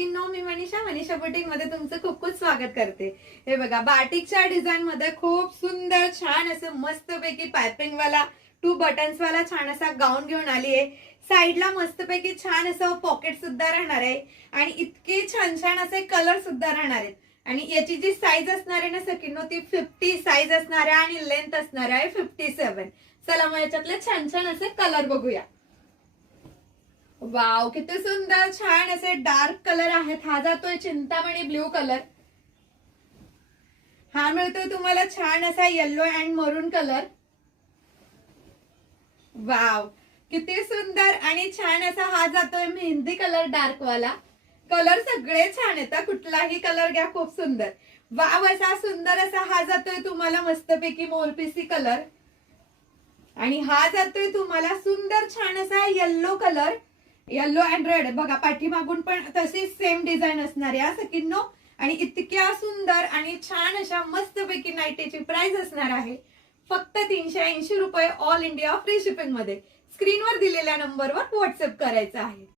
सगळ्यांनो, मी Manisha boutique मध्ये तुमचं खूप खूप स्वागत करते। हे बघा, बाटिकच्या डिझाइन मध्ये खूप सुंदर छान असं मस्तपैकी पाइपिंग वाला 2 बटन्स वाला छान असा गाऊन घेऊन आली आहे। साइडला मस्तपैकी छान असं पॉकेट सुद्धा राहणार आहे आणि इतके छान छान असे कलर सुद्धा राहणार आहेत। आणि याची जी साइज असणार आहे ना सखींनो, ती 50 साइज असणार आहे आणि लेंथ असणार आहे 57। चला मग याच्यातले छान छान असे कलर बघूया। वाव, किती सुंदर छान असे डार्क कलर आहेत। हा जातोय चिंतामणी ब्ल्यू कलर, हा मिळतोय तुम्हाला छान असा येलो अँड मरून कलर। वाव, किती सुंदर आणि छान असा हा जातोय मेहंदी कलर डार्क वाला। कलर सगळे छान आहेत, कुठलाही कलर घ्या खूप सुंदर। वाव, असा सुंदर असा हा जातोय तुम्हाला मस्तपैकी मोरपिसी कलर आणि हा जातोय तुम्हाला सुंदर छान असा yellow colour, yellow and red. बघा, पाठीमागून पण तशीच सेम डिझाइन असणार आहे सखींनो। आणि इतक्या सुंदर आणि छान अशा मस्तपैकी नाईटीची प्राइस असणार आहे फक्त 380 रुपये, ऑल इंडिया फ्री शिपिंग मध्ये। स्क्रीनवर दिलेल्या नंबरवर व्हॉट्सअप करायचं आहे।